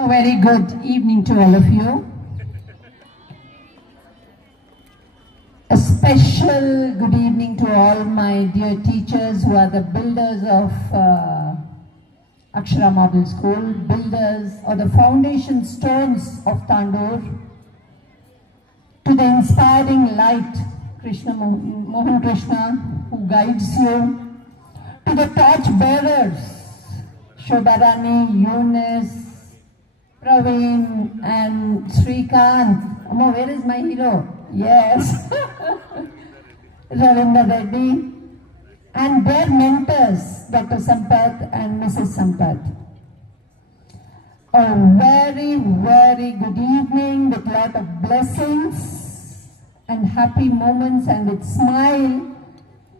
A very good evening to all of you. A special good evening to all my dear teachers who are the builders of Akshara Model School, builders or the foundation stones of Tandoor, to the inspiring light, Krishna Mohan Krishna, who guides you, to the torch bearers, Shobharani, Yunus, Praveen and Srikant. Amma, where is my hero? Yes. Ravindra Reddy. And their mentors, Dr. Sampath and Mrs. Sampath. A very, very good evening with a lot of blessings and happy moments, and with smile,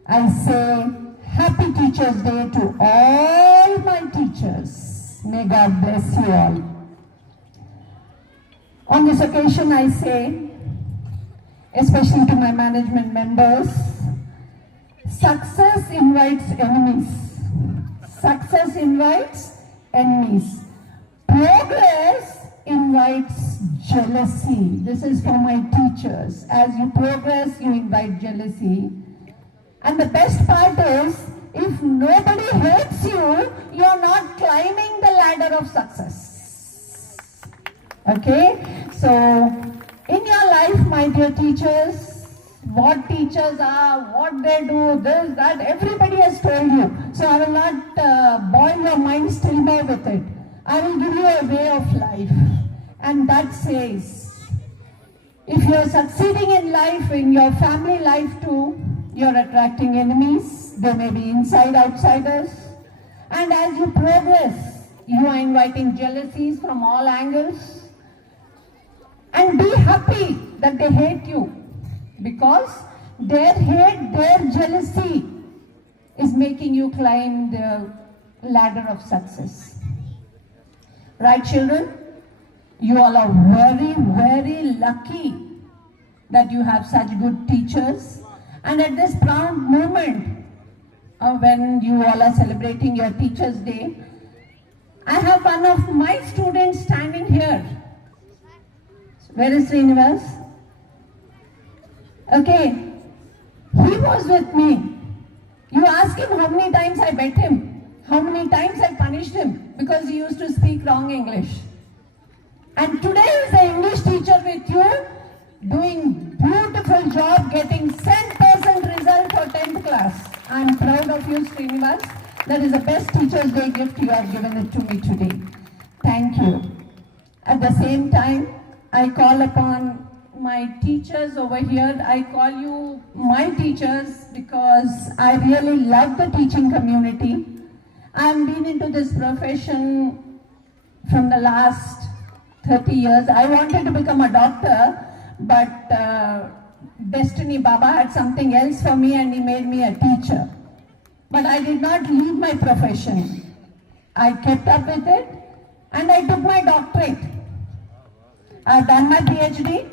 I say Happy Teachers' Day to all my teachers. May God bless you all. On this occasion, I say, especially to my management members, success invites enemies. Success invites enemies. Progress invites jealousy. This is for my teachers. As you progress, you invite jealousy. And the best part is, if nobody hates you, you're not climbing the ladder of success. Okay? So, in your life, my dear teachers, what teachers are, what they do, this, that, everybody has told you. So I will not boil your mind still more with it. I will give you a way of life. And that says, if you are succeeding in life, in your family life too, you are attracting enemies. They may be inside, outsiders. And as you progress, you are inviting jealousies from all angles. And be happy that they hate you, because their hate, their jealousy is making you climb the ladder of success. Right, children? You all are very, very lucky that you have such good teachers. And at this proud moment, when you all are celebrating your Teachers' Day, I have one of my students standing here. Where is Srinivas? Okay, he was with me. You ask him how many times I bet him, how many times I punished him because he used to speak wrong English. And today is the English teacher with you, doing beautiful job, getting 100% result for 10th class. I am proud of you, Srinivas. That is the best Teachers' Day gift you have given it to me today. Thank you. At the same time, I call upon my teachers over here. I call you my teachers because I really love the teaching community. I've been into this profession from the last 30 years. I wanted to become a doctor, but Destiny Baba had something else for me and he made me a teacher. But I did not leave my profession. I kept up with it and I took my doctorate. I've done my PhD,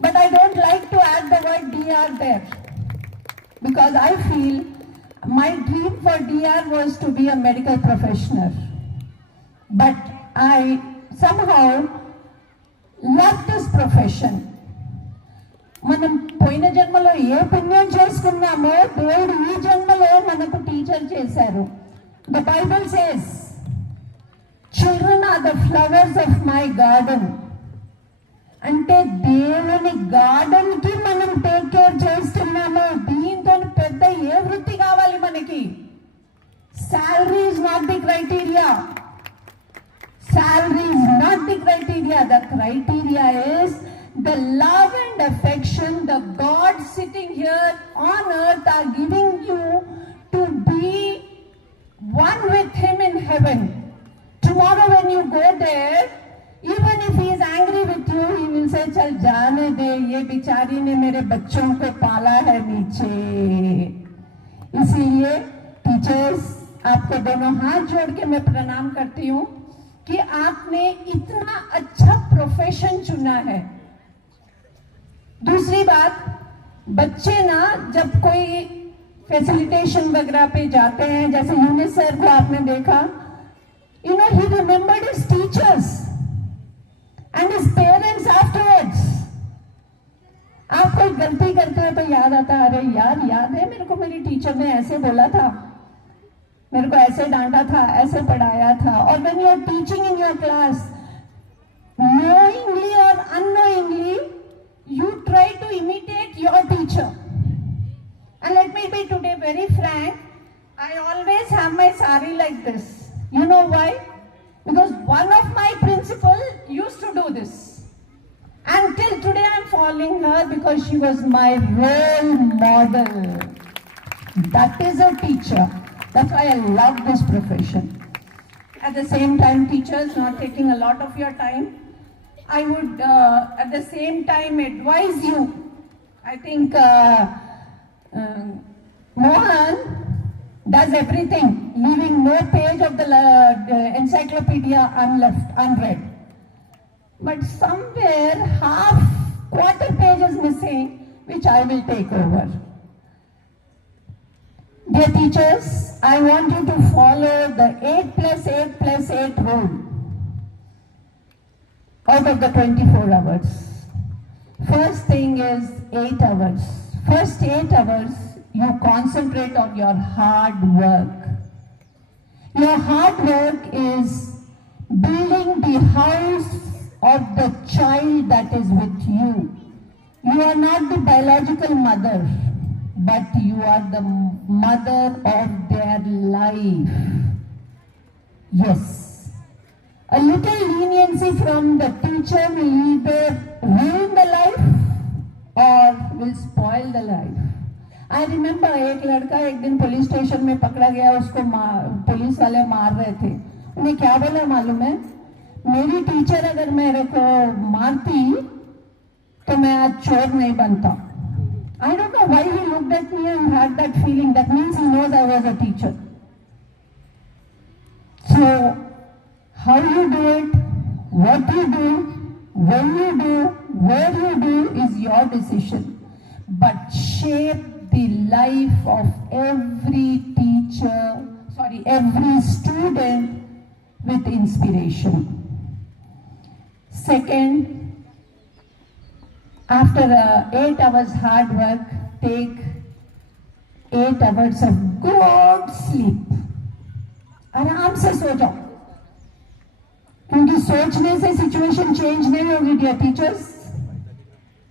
but I don't like to add the word DR there, because I feel my dream for DR was to be a medical professional. But I somehow love this profession. మనం పోయిన జన్మలో ఏ పుణ్యం చేసుకున్నామో దేవుడు ఈ జన్మలో మనకు teacher చేశారు. The Bible says, children are the flowers of my garden. అంటే దేవుని గార్డెన్ కి మనం టేక్ కేర్ చేస్తున్నాము. దీంతో పెద్ద ఏ వృత్తి కావాలి మనకి? Salary is not the criteria. Salary is not the criteria. The criteria is the love and affection the God sitting here on earth are giving you to be one with Him in heaven. Tomorrow when you go there, even if he is angry with you, he will say, चल जाने दे, ये बिचारी ने मेरे बच्चों को पाला है नीचे. इसीलिए टीचर्स, आपको दोनों हाथ जोड़ के मैं प्रणाम करती हूँ कि आपने इतना अच्छा प्रोफेशन चुना है. दूसरी बात, बच्चे ना जब कोई फैसिलिटेशन वगैरह पे जाते हैं, जैसे यूनिस सर को आपने देखा, he remembered his teachers. याद आता, अरे यार याद है मेरे को मेरी टीचर ने ऐसे बोला था, मेरे को ऐसे डांटा था, ऐसे पढ़ाया था. और when you are teaching in your class, knowingly or unknowingly, you try to imitate your teacher. And let me be today very frank, I always have my sari like this. You know why? Because one of my principal used to do this. And till today I am following her because she was my role model. That is a teacher. That's why I love this profession. At the same time, teachers, not taking a lot of your time, I would at the same time advise you. I think Mohan does everything, leaving no page of the encyclopedia unread. But somewhere quarter page is missing, which I will take over. Dear teachers, I want you to follow the 8 plus 8 plus 8 rule out of the 24 hours. First thing is 8 hours. First 8 hours, you concentrate on your hard work. Your hard work is building the house of the child that is with you. You are not the biological mother, but you are the mother of their life. Yes. A little leniency from the teacher will either ruin the life or will spoil the life. I remember एक लड़का एक दिन police station में पकड़ा गया, उसको police वाले मार रहे थे. उन्हें क्या बोला मालूम है? मेरी टीचर अगर मेरे को मारती तो मैं आज चोर नहीं बनता. I don't know why he looked at me and had that feeling. That means he knows I was a teacher. So, how you do it, what you do, when you do, where you do is your decision. But shape the life of every every student with inspiration. Second, after 8 hours hard work, take 8 hours of good sleep. आराम से सो जाओ, क्योंकि सोचने से situation change नहीं होगी. Dear teachers,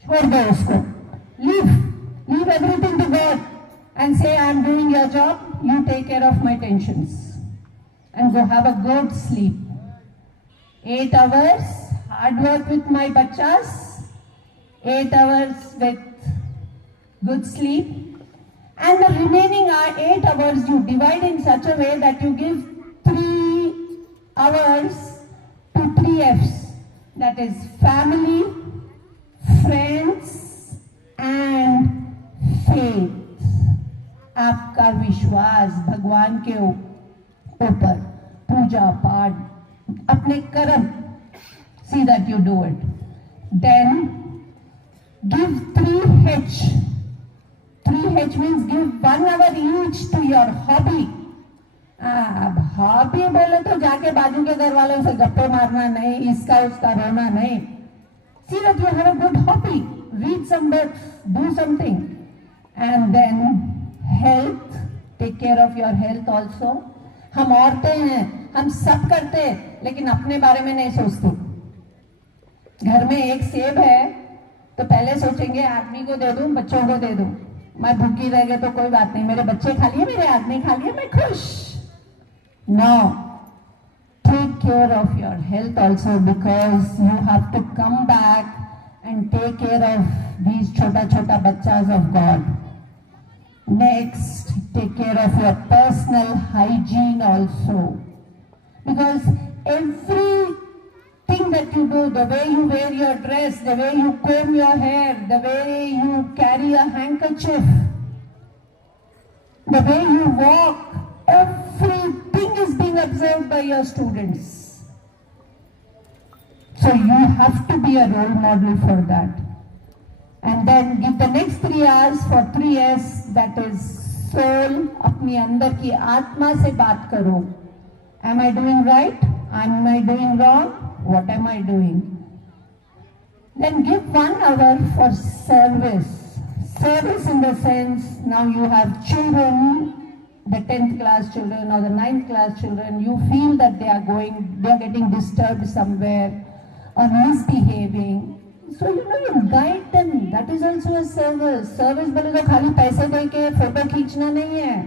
छोड़ दो उसको. Leave everything to God and say, I am doing your job, you take care of my tensions. And go have a good sleep. 8 hours, hard work with my bachas, 8 hours with good sleep. And the remaining 8 hours you divide in such a way that you give 3 hours to 3 F's. That is family, friends and faith. आपका विश्वास भगवान के ऊपर, पूजा पाठ, अपने कर्म. See that you do it. Then give 3H. 3H means give 1 hour each to your hobby. अब hobby बोले तो जाके बाजू के घर वालों से गप्पे मारना नहीं, इसका उसका रोना नहीं. See that you have a good hobby. Read some books, do something. And then health, take care of your health also. हम औरतें हैं, हम सब करते हैं, लेकिन अपने बारे में नहीं सोचते. घर में एक सेब है तो पहले सोचेंगे आदमी को दे दूं, बच्चों को दे दूं. मैं भूखी रह गई तो कोई बात नहीं, मेरे बच्चे खा लिए, मेरे आदमी खा लिए, मैं खुश. No, take care of your health also, because you have to come back and take care of these chota bachas of God. Next, take care of your personal hygiene also, because everything that you do, the way you wear your dress, the way you comb your hair, the way you carry a handkerchief, the way you walk, everything is being observed by your students. So you have to be a role model for that. And then give the next 3 hours for 3S, that is soul. अपनी अंदर की आत्मा से बात करो. Am I doing right? Am I doing wrong? What am I doing? Then give 1 hour for service. Service in the sense, now you have children, the 10th class children or the 9th class children, you feel that they are getting disturbed somewhere or misbehaving. So you guide them. That is also a service. Service बोले तो खाली पैसे दे के photo खींचना नहीं है.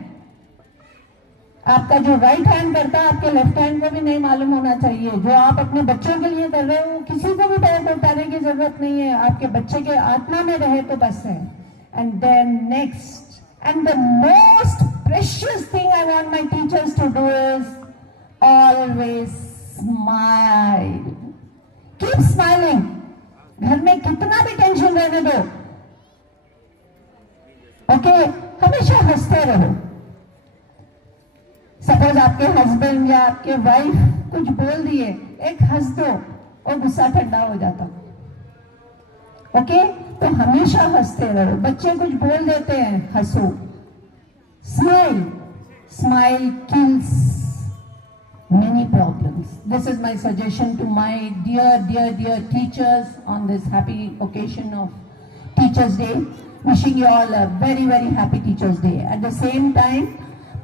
आपका जो राइट हैंड करता है आपके लेफ्ट हैंड को भी नहीं मालूम होना चाहिए. जो आप अपने बच्चों के लिए कर रहे हो किसी को भी पैर उठाने की जरूरत नहीं है. आपके बच्चे के आत्मा में रहे तो बस है. And then next and the most precious thing I want my teachers to do is always smile. Keep smiling. घर में कितना भी टेंशन रहने दो, ओके, हमेशा हंसते रहो. सपोज आपके हस्बैंड या आपके वाइफ कुछ बोल दिए, एक हंस दो और गुस्सा ठंडा हो जाता. ओके, तो हमेशा हंसते रहो. बच्चे कुछ बोल देते हैं, हंसो. Smile. Smile kills many problems. This is my suggestion to my dear teachers on this happy occasion of Teachers Day. Wishing you all a very happy Teachers Day. At the same time,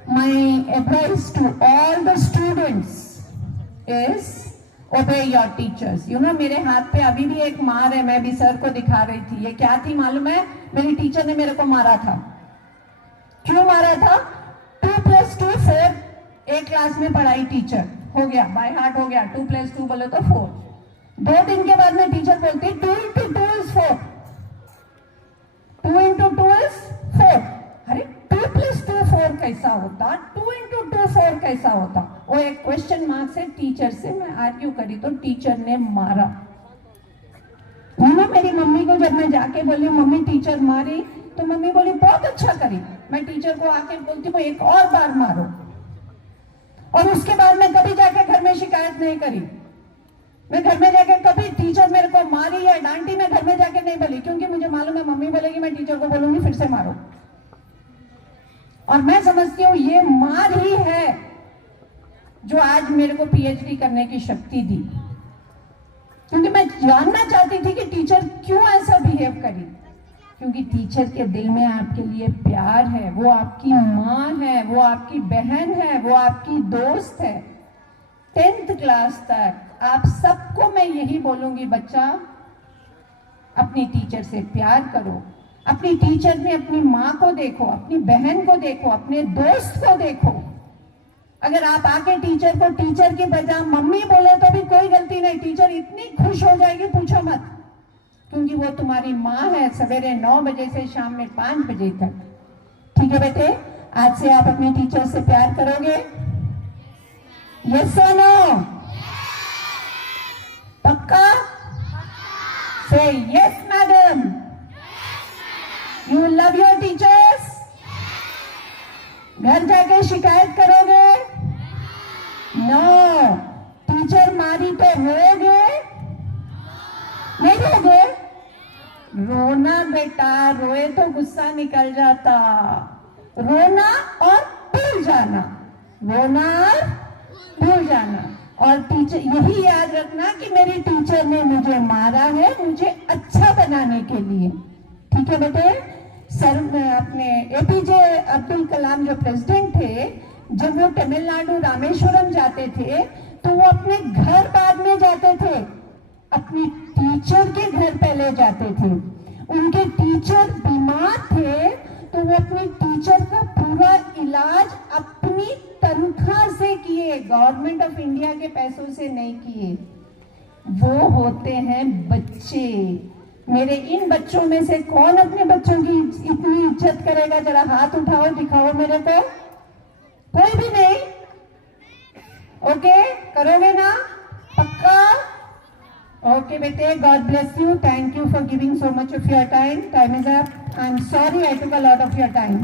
my advice to all the students is obey your teachers. You know, मेरे हाथ पे अभी भी एक मार है. मैं भी सर को दिखा रही थी. ये क्या थी मालूम है? मेरी टीचर ने मेरे को मारा था. क्यों मारा था? 2 + 2 4. एक क्लास में पढ़ाई टीचर हो गया, बाय हार्ट हो गया. 2 + 2 बोले तो 4. 2 दिन के बाद में टीचर बोलती 2 × 2 = 4. 2 × 2 = 4. अरे 2 + 2 4 कैसा होता? 2 × 2 4 कैसा होता? वो एक क्वेश्चन मार्क से टीचर से मैं आर्ग्यू करी तो टीचर ने मारा. मेरी मम्मी को जब मैं जाके बोली मम्मी टीचर मारी, तो मम्मी बोली बहुत अच्छा करी. मैं टीचर को आके बोलती हूँ एक और बार मारो. और उसके बाद मैं कभी जाके घर में शिकायत नहीं करी. मैं घर में जाके कभी टीचर मेरे को मारी या डांटी मैं घर में जाके नहीं बोली, क्योंकि मुझे मालूम है मम्मी बोलेगी मैं टीचर को बोलूंगी फिर से मारो. और मैं समझती हूँ ये मार ही है जो आज मेरे को पीएचडी करने की शक्ति दी. क्योंकि मैं जानना चाहती थी कि टीचर क्यों ऐसा बिहेव करी. क्योंकि टीचर के दिल में आपके लिए प्यार है. वो आपकी माँ है, वो आपकी बहन है, वो आपकी दोस्त है. 10th क्लास तक आप सबको मैं यही बोलूंगी, बच्चा अपनी टीचर से प्यार करो. अपनी टीचर में अपनी माँ को देखो, अपनी बहन को देखो, अपने दोस्त को देखो. अगर आप आके टीचर को टीचर की बजाय मम्मी बोले तो भी कोई गलती नहीं. टीचर इतनी खुश हो जाएगी पूछो मत, क्योंकि वो तुम्हारी माँ है. सवेरे 9 बजे से शाम में 5 बजे तक. ठीक है बेटे, आज से आप अपने टीचर से प्यार करोगे? यस और नो? पक्का? से yes madam. You love your teachers? घर जाके शिकायत करोगे? नो. टीचर मारी तो रोगे? नहीं रोगे? रोना बेटा, रोए तो गुस्सा निकल जाता. रोना और भूल जाना, रोना और भूल जाना. और टीचर यही याद रखना कि मेरी टीचर ने मुझे मारा है मुझे अच्छा बनाने के लिए. ठीक है बेटे. सर अपने एपीजे अब्दुल कलाम जो प्रेसिडेंट थे, जब वो तमिलनाडु रामेश्वरम जाते थे तो वो अपने घर बाद में जाते थे, अपनी टीचर के घर पहले जाते थे. उनके टीचर बीमार थे तो वो अपनी टीचर का पूरा इलाज अपनी तनख्वाह से किए, गवर्नमेंट ऑफ इंडिया के पैसों से नहीं किए. वो होते हैं बच्चे. मेरे इन बच्चों में से कौन अपने बच्चों की इतनी इज्जत करेगा? जरा हाथ उठाओ, दिखाओ मेरे को. कोई भी नहीं? ओके, करोगे ना? पक्का? Okay, bete, God bless you. Thank you for giving so much of your time. Time is up. I'm sorry I took a lot of your time.